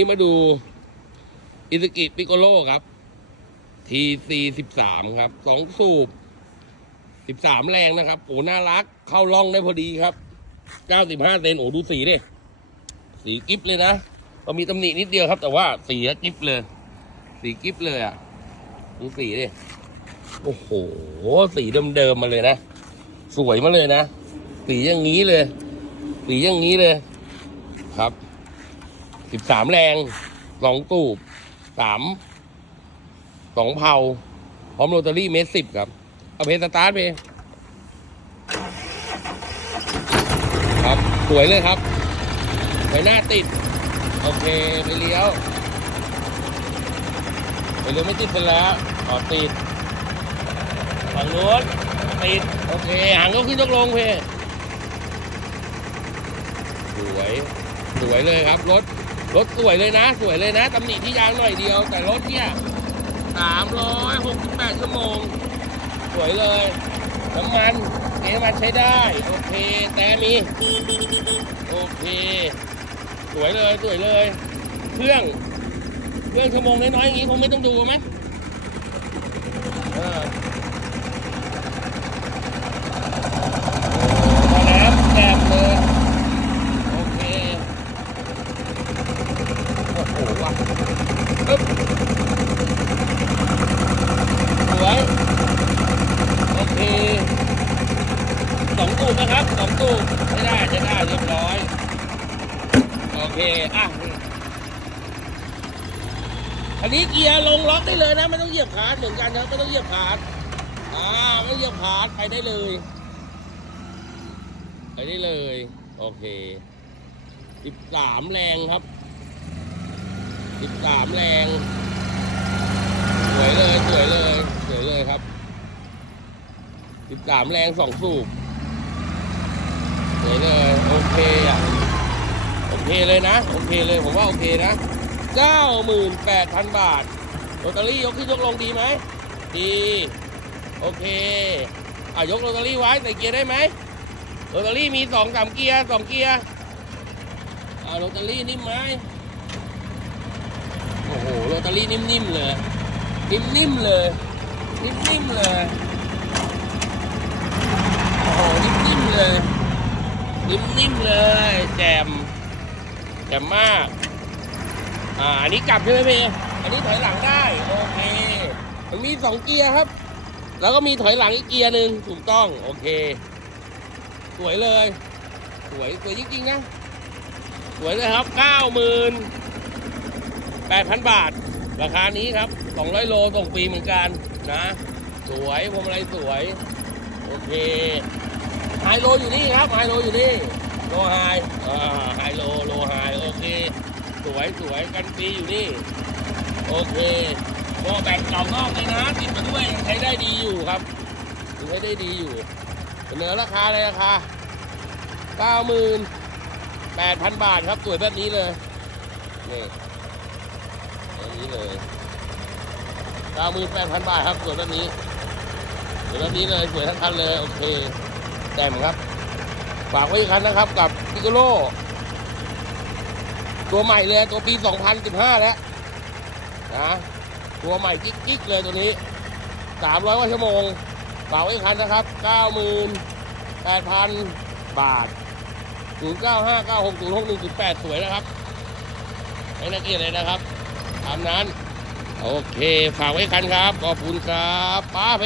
นี่มาดูอิซ u กิปิโกโลครับทีซีสิบสามครับสองสูบสิบสามแรงนะครับโอ้น่ารักเข้าร่องได้พอดีครับเก้าสิบห้าเซนโอ้ดูสีดิสีกิฟเลยนะก็มีตำหนินิดเดียวครับ แต่ว่าสีกิฟเลย สีกิฟเลยอะดูสีดิโอ้โห สีเดิมๆมาเลยนะ สวยมาเลยนะ สีอย่างนี้เลย สีอย่างนี้เลย ครับ สิบสามแรงสองตูบสามสองเผาพร้อมโรตารี่เมตรสิบครับ เอาเพสตาร์ทไปครับ สวยเลยครับไปหน้าติด โอเคไปเลี้ยวไปเลี้ยวไม่ติดไปแล้วอ๋อติดฝั่งนู้นติด โอเคหางก็ขึ้นยกลงเพสวย สวยเลยครับรถ รถสวยเลยนะ สวยเลยนะตำหนิที่ยางหน่อยเดียว แต่รถเนี่ยสามร้อยหกสิบแปดชั่วโมง สวยเลยน้ำมันเอมันใช้ได้ โอเค แต่มี โอเค สวยเลย สวยเลย เครื่อง เครื่องชั่วโมงน้อยๆอย่างนี้คงไม่ต้องดูไหมเออพอน้ำแกบเลย โอเค โอ้โหว่ะปึ๊บสวย โอเค สองตู บนะครับสองตูบใช้ได้ใช้ได้เรียบร้อย โอเค อะอันนี้เกียร์ลงล็อกได้เลยนะ ไม่ต้องเหยียบคาร์ดเหมือนกันนะไม่ต้องเหยียบคาร์ดอ่าไม่เหยียบคาร์ดไปได้เลย ไปได้เลย โอเคสิบสามแรงครับสิบสามแรง สวยเลย สวยเลย สวยเลยครับสิบสามแรงสองสูบ วยเลย โอเคอะ โอเคเลยนะ โอเคเลย ผมว่าโอเคนะเก้าหมื่นแปดพันบาทโรตารี่ยกขึ้นยกลงดีไหม ดี โอเค อะ ยกโรตารี่ไว้ใส่เกียร์ได้ไหมโรตารี่มีสองสามเกียร์สองเกียร์เอาโรตารี่นิ่มไหมโอ้โหโรตารี่นิ่มๆเลย นิ่มๆเลย นิ่มๆเลย โอ้โห นิ่มๆ นิ่มๆเลย แจมแจมมาก อ่า อันนี้กลับใช่ไหมพี่อันนี้ถอยหลังได้ โอเคมันมีสองเกียร์ครับ แล้วก็มีถอยหลังอีกเกียร์หนึ่งถูกต้อง โอเค สวยเลย สวยสวยจริงๆนะ สวยเลยครับเก้าหมื่นแปดพันบาท ราคานี้ครับสองร้อยโลส่งฟรีเหมือนกันนะ สวยพวงมาลัยสวย โอเค ไฮโลอยู่นี่ครับไฮโลอยู่นี่โลไฮอ่าไฮโลโลไฮโอเค สวยสวยกันฟรีอยู่นี่ โอเคโบแบตกล่องนอกเลยนะติดมาด้วยใช้ได้ดีอยู่ครับใช้ได้ดีอยู่เสนอราคาเลยราคาเก้าหมื่นแปดพันบาทครับสวยแบบนี้เลยนี่แบบนี้เลยเก้าหมื่นแปดพันบาทครับสวยแบบนี้สวยแบบนี้เลยสวยทั้งคันเลยโอเค แจ่มครับ ฝากไว้อีกคันนะครับ กับพิกโล ตัวใหม่เลยตัวปี 2015 แล้วนะตัวใหม่จิ๊กๆเลยตัวนี้ 300กว่าชั่วโมงฝากไว้อีกคันนะครับ 98,000 บาท 0959606118 สวยนะครับไม่น่าเกลียดเลยนะครับตามนั้น โอเค ฝากไว้คันครับ ขอบคุณครับ ป้าเพ